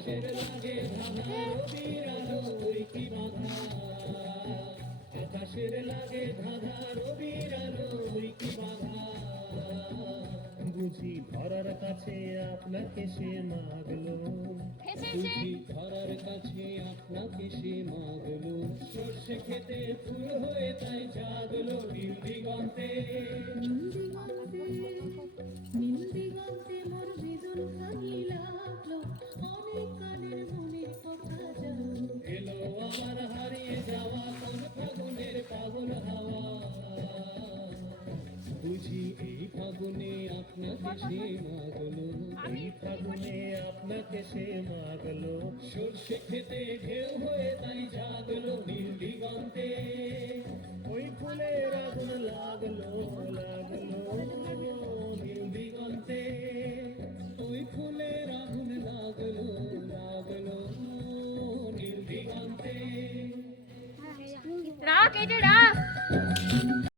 আকাশের লাগে ধাঁধা রবির আলো ওই কি বাধা আকাশের লাগে ধাঁধা রবির আলো ওই কি বাধা বুঝি ধরার কাছে আপনাকে সে মাগলো বুঝি ধরার কাছে আপনাকে সে মাগলো সর্ষে খেতে ফুল হয়ে তাই জাগলো নীল দিগন্তে নীল দিগন্তে মোর বিজন খানি লাগলো অনেক কানের মনে কথা জানো এলো আমার হারিয়ে যাওয়া কোন ফাগুনের পাগল হাওয়া বুঝি এই ফাগুনে আপনাকে সে মাগলো এই ফাগুনে আপনাকে সে মাগলো সর্ষে খেতে ঢেউ হয়ে তাই জাগলো নীল দিগন্তে ওই ফুলের আগুন লাগলো লাগলো নীল দিগন্তে ওই ফুলের আগুন লাগলো লাগলো নীল দিগন্তে রাখ এটা রাখ।